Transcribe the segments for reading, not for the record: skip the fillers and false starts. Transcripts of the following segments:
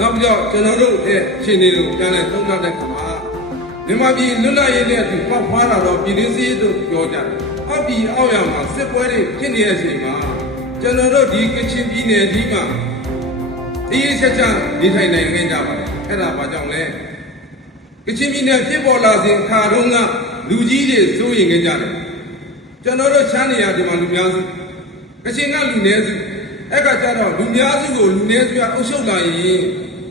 နောက်ပြီးတော့ကျွန်တော်တို့ရဲ့ရှင်နေတို့ပြန်လဲသုံးသပ်တဲ့ခါမှာမြန်မာပြည်လွတ်လပ်ရေးနဲ့အတူပေါက်ဖွားလာတော့ပြည်တွင်းစစ်တို့ပြောကြတယ်။အောက်ပြည်အောက်ရမှာစစ်ပွဲတွေဖြစ်နေတဲ့အချိန်မှာကျွန်တော်တို့ဒီကချင်ပြည်နယ်ကြီးမှာဒီဆက်ချနေထိုင်နိုင်ခဲ့ကြပါတယ်။အဲ့ဒါဘာကြောင့်လဲ။ကချင်ပြည်နယ်ဖြစ်ပေါ်လာစဉ်အခါတုန်းကလူကြီးတွေစိုးရိမ်ခဲ့ကြတယ်။ကျွန်တော်တို့ချမ်းနေရဒီမှာလူများစုကချင်ကလူနည်းစုအဲ့ကကြတော့လူများစုကိုလူနည်းစုကအုပ်ချုပ်လာရင်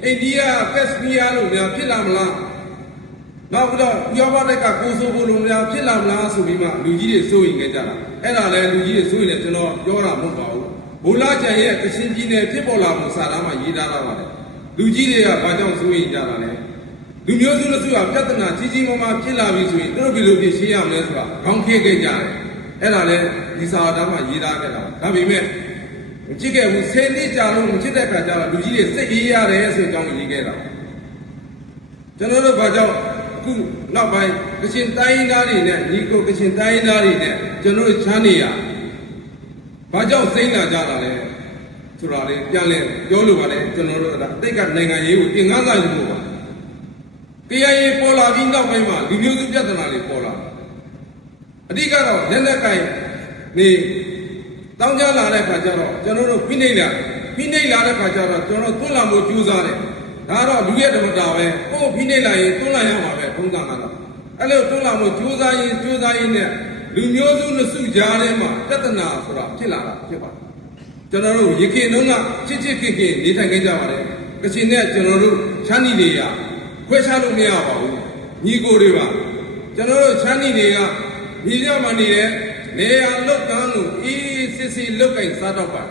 အိန္ဒိယကက်စပီးယားလိုများဖြစ်လာမလားနောက်ပြီးတော့ယောဘတက်ကကိုဆိုဘိုလိုများဖြစ်လာမလားဆိုပြီးမှလူကြီးတွေစိုးရိမ်ခဲ့ကြတာအဲ့ဒါလည်းလူကြီးတွေစိုးရိမ်တယ်ကျွန်တော်ပြောတာမဟုတ်ပါဘူးဘိုလာကျန်ရဲ့ကချင်ပြည်နယ်ဖြစ်ပေါ်လာမှုစာတမ်းမှာရေးထားတာပါလေလူကြီးတွေကဘာကြောင့်စိုးရိမ်ကြတာလဲလူမျိုးစုတစ်စုကပြဿနာကြီးကြီးမားမားဖြစ်လာပြီဆိုရင်တို့ဘယ်လိုဖြစ်ရှင်းရမလဲဆိုတာခေါင်းခေခဲ့ကြတယ်အဲ့ဒါလည်းဒီစာတမ်းမှာရေးထားခဲ့တာဒါပေမဲ့မကြည့်ခဲ့ဘူး10နှစ်ကြာလို့မကြည့်တဲ့အခါကျတော့လူကြီးတွေစိတ်အေးရတယ်ဆိုကြောင်းရေးခဲ့တာကျွန်တော်တို့ဘာကြောင့်အခုနောက်ပိုင်းကချင်တိုင်းသားတွေနဲ့ညီကိုကချင်တိုင်းသားတွေနဲ့ကျွန်တော်တို့ချမ်းနေရဘာကြောင့်စိမ့်လာကြတာလဲဆိုတာလေးပြန်လဲပြောလို့ပါလေကျွန်တော်တို့အတိတ်ကနိုင်ငံရေးကိုတင်ကားစားယူလို့ပါKIAပေါ်လာပြီးနောက်ပိုင်းမှာလူမျိုးစုပြဿနာတွေပေါ်လာအဓိကတော့လက်နက်ကင်နေတောင်းကြလာတဲ့ခါကျတော့ကျွန်တော်တို့ဖိနှိပ်လာတဲ့ခါကျတော့ကျွန်တော်သွန်းလာမှုကြိုးစားတယ်ဒါတော့လူရဲ့ဓမ္မတာပဲကိုယ်ဖိနှိပ်လာရင်သွန်းလာရမှာပဲဘုံကမှာတော့အဲ့လိုသွန်းလာမှုကြိုးစားရင်နဲ့လူမျိုးစုနှစ်စုကြားထဲမှာပြဿနာဆိုတာဖြစ်လာတာဖြစ်ပါတယ်ကျွန်တော်တို့ရခိုင်တုန်းကချစ်ခင်နေထိုင်ခဲ့ကြပါတယ်ကချင်နဲ့ကျွန်တော်တို့ချမ်းနီတွေရခွဲခြားလို့မရပါဘူးညီကိုတွေပါကျွန်တော်တို့ချမ်းနီတွေကညီရမှနေတဲ့နေရာလုတ်ကန်းကိုအေးစစ်လုတ်ကင်စားတော့ပါ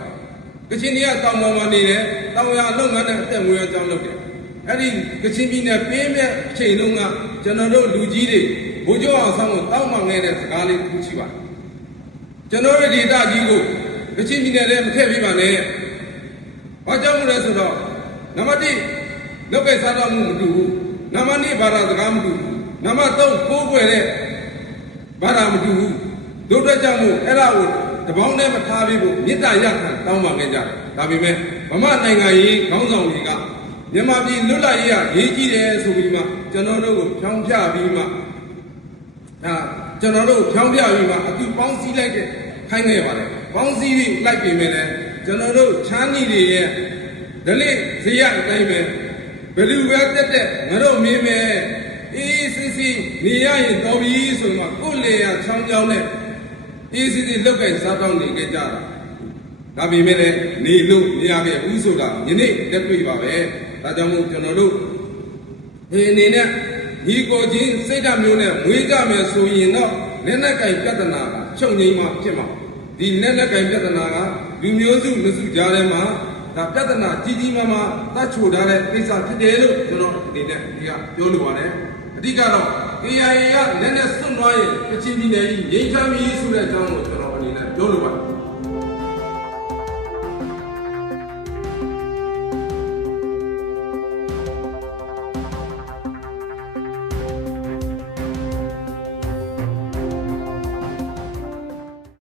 ကချင်တွေကတောင်ပေါ်မှာနေတယ်တောင်ရလုပ်ငန်းနဲ့အသက်ငွေရကြောင်းလုပ်တယ်အဲ့ဒီကချင်ပြည်နယ်ပင်းမြတ်အချိန်လုံးကကျွန်တော်တို့လူကြီးတွေဘိုးကျော်အောင်ဆောင်ကိုတောင်းပန်ခဲ့တဲ့စကားလေးတစ်ခုရှိပါတယ်ကျွန်တော်တို့ဒေသကြီးကိုကချင်ပြည်နယ်ထဲမထည့်ပြပါနဲ့ဘာကြောင့်လဲဆိုတော့နံပါတ်1လုတ်ကင်စားတော့မှုမတူဘူးနံပါတ်2ဘာသာစကားမတူဘူးနံပါတ်3ကိုးကွယ်တဲ့ဘာသာမတူဘူးတို့အတွက်ကြောင့်မို့အဲ့ဒါကိုတပေါင်းနဲ့မထားပြီးဖို့မေတ္တာရခံတောင်းပန်ခဲ့ကြတယ်ဒါပေမဲ့ဗမာနိုင်ငံရေးခေါင်းဆောင်တွေကမြန်မာပြည်လွတ်လပ်ရေးရေးကြီးတယ်ဆိုပြီးမှကျွန်တော်တို့ကိုဖြောင်းပြပြီးမှကျွန်တော်တို့ဖြောင်းပြပြီးမှအခုပေါင်းစည်းလိုက်တဲ့ခိုင်းခဲ့ပါတယ်ပေါင်းစည်းပြီးလိုက်ပြင်မယ်လေကျွန်တော်တို့ချမ်းနီတွေရဲ့ဒလိဇေယအတိုင်းပဲဘယ်သူပဲတက်ငါတို့မင်းမယ်အေးစစ်နေရရင်တော်ပြီဆိုမှကိုယ်လေရချောင်းချောင်းနဲ့အေးစစ်လုတ်ကဲစားတောင်းနေကြတာဒါပေမဲ့လည်းနေလို့မရခဲ့ဘူးဆိုတာယနေ့တက်တွေ့ပါပဲဒါကြောင့်မို့ကျွန်တော်တို့ဒီအနေနဲ့ညီကိုချင်းစိတ်ဓာတ်မျိုးနဲ့မွေးကြမယ်ဆိုရင်တော့လက်နက်ကင်ပြဿနာကချုပ်ငိမ့်မှဖြစ်မှာဒီလက်နက်ကင်ပြဿနာကလူမျိုးစုလူစုကြားထဲမှာဒါပြဿနာကြီးမားမားတတ်ချိုထားတဲ့ကိစ္စဖြစ်တယ်လို့ကျွန်တော်အနေနဲ့ဒီကပြောလိုပါတယ်အဓိကတော့ KIA ကလက်နဲ့စွန့်သွားရင်ကချင်ပြည်နယ်ကြီးငြိမ်းချမ်းပြီဆိုတဲ့အကြောင်းကိုကျွန်တော်အနေနဲ့ပြောလိုပါတယ်